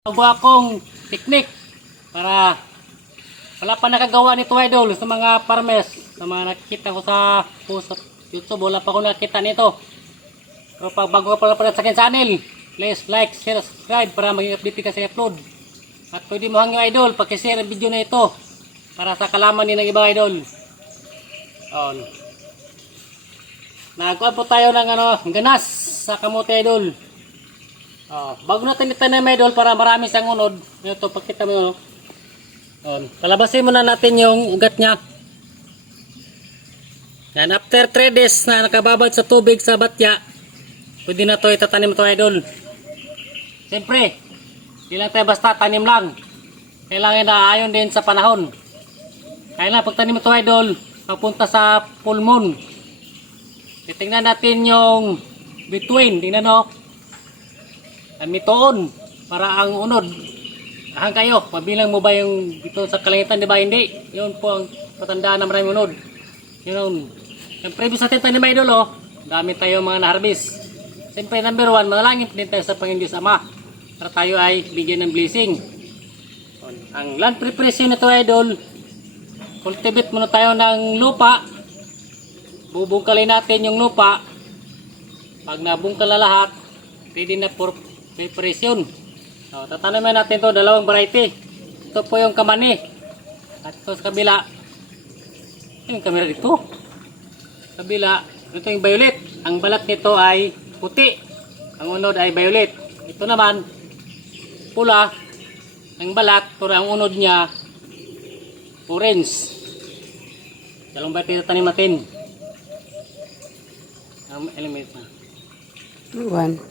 Bago akong teknik para wala pa nakagawa nito idol sa mga farmers, sa mga nakikita ko sa YouTube, wala pa ako nakita nito. Pero pag bago ka pala sa akin channel, please like, share, subscribe para maging update ka sa upload. At pwede mo hangyo idol, pakishare ang video na ito para sa kalaman din ng ibang idol. Nagkuhan po tayo ng ganas sa kamote idol. Bago natin itanim idol para marami siyang unod. Ito, pakita mo yun. Palabasin muna natin yung ugat niya. Yan, after 3 days na nakababad sa tubig sa batya, pwede na ito itatanim ito idol. Siyempre, hindi lang tayo basta tanim lang. Kailangan na ayon din sa panahon. Kailangan pagtanim ito idol, papunta sa full moon. Titingnan natin yung between, tingnan o. Mitoon para ang unod. Ahang kayo, mabilang mo ba yung dito sa kalangitan, di ba? Hindi. Yun po ang patandaan na maraming unod. Yun. Yung previous natin tayo ni mga idol, dami tayo mga na-harvest. Siyempre, number 1, manalangin din tayo sa Panginoon Diyos Ama para tayo ay bigyan ng blessing. Ang land preparation nito idol, cultivate muna tayo ng lupa. Bubungkalin natin yung lupa. Pag nabungkal na lahat, ready na for preparation. Tatanamin natin to, dalawang variety. Ito po yung kamani. At ito sa kabila, yung camera dito. Kabila, ito yung violet. Ang balat nito ay puti. Ang unod ay violet. Ito naman, pula. Ang balat, pero ang unod niya, orange. Dalawang variety tatanim natin. Ilang minutes na? 1.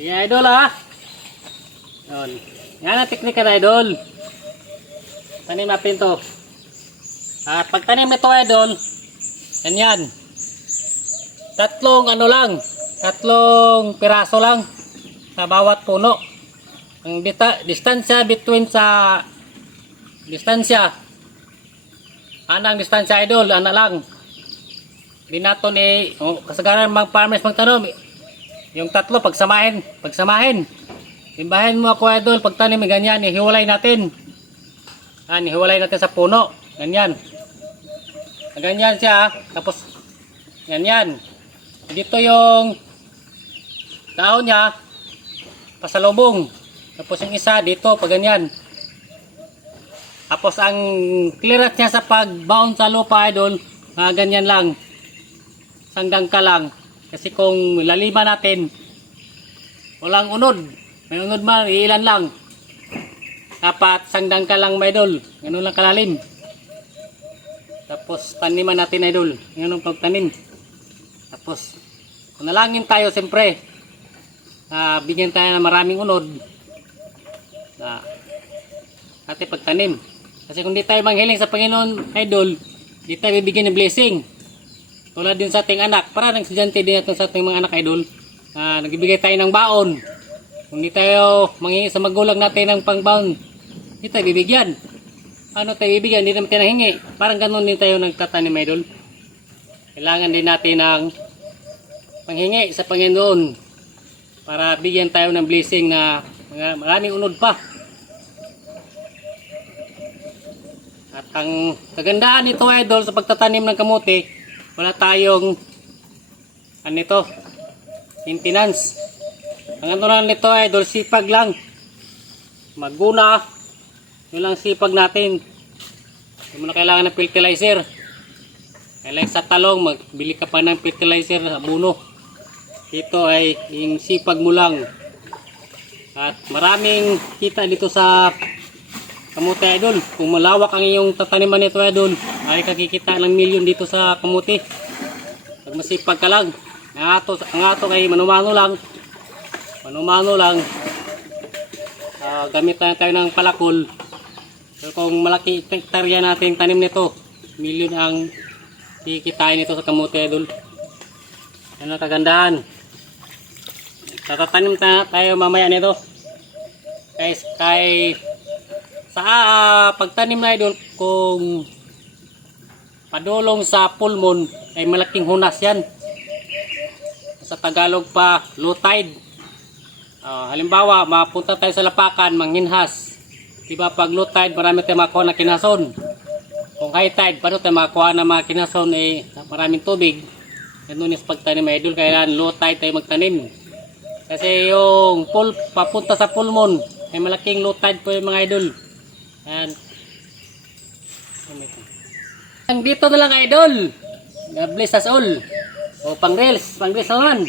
Sige idol Yun. Yan ang teknika na idol. Tanim natin to. At pag tanim nito idol, yan. Tatlong piraso lang sa bawat puno. Ang distansya between sa distansya. Anang distansya idol, ana lang. Di nato ni kasagaran mga farmers magtanong. Yung tatlo pagsamahin. Timbahin mo ako idol, pagtanim ganyan, ihiwalay natin. Ihiwalay natin sa puno. Ganyan. Ganyan siya, tapos ganyan. Dito yung dahon niya pasalubong. Tapos yung isa dito pag ganyan. Tapos ang clearance niya sa pagbaon sa lupa idol, ganyan lang. Sanggang ka lang. Kasi kung laliman natin, walang unod. May unod man, ilan lang. Dapat sangdang ka lang may idol. Ganun lang kalalim. Tapos taniman natin idol. Ganun pagtanim. Tapos, kunalangin tayo siyempre. Bigyan tayo ng maraming unod. Ating pagtanim. Kasi kung di tayo manghiling sa Panginoon idol, di tayo bibigyan ng blessing. Tulad din sa ating anak, para ng estudyante din natin sa ating mga anak idol, nagbibigay tayo ng baon. Kung di tayo manghingi sa magulang natin ng pangbaon, di tayo bibigyan. Ano tayo bibigyan? Hindi naman tayo nahingi. Parang ganun din tayo nagtatanim idol. Kailangan din natin ng panghingi sa Panginoon para bigyan tayo ng blessing na maraming unod pa. At ang kagandaan nito idol sa pagtatanim ng kamote, wala tayong maintenance. Ang ano lang nito idol, sipag lang. Maguna, yun lang sipag natin. Hindi mo na kailangan ng fertilizer. Kailangan sa talong, magbili ka pa ng fertilizer sa abono. Ito ay yung sipag mo lang. At maraming kita dito sa kamote idol. Kung malawak ang iyong tataniman nito idol, ay kakikita ng milyon dito sa kamote. Pag masipag ka lang. Ang ato ay manumano lang. Gamit na tayo ng palakol. So kung malaki hektarya natin tanim nito, milyon ang kikitain nito sa kamote idol. Yan ang kagandahan. Tatanim tayo mamaya nito. Sa pagtanim na idol, kung padulong sa full moon ay malaking hunas yan. Sa Tagalog pa, low tide. Halimbawa, mapunta tayo sa lapakan, manghinhas. Diba pag low tide, marami tayong makuha na kinason. Kung high tide, paano tayo makuha na mga kinason maraming tubig. Ganun yung pagtanim mga idol, kailangan low tide tayo magtanim. Kasi yung papunta sa full moon, may malaking low tide po yung mga idol. Ayan. Dito na lang idol. God bless us all. O pang reels naman.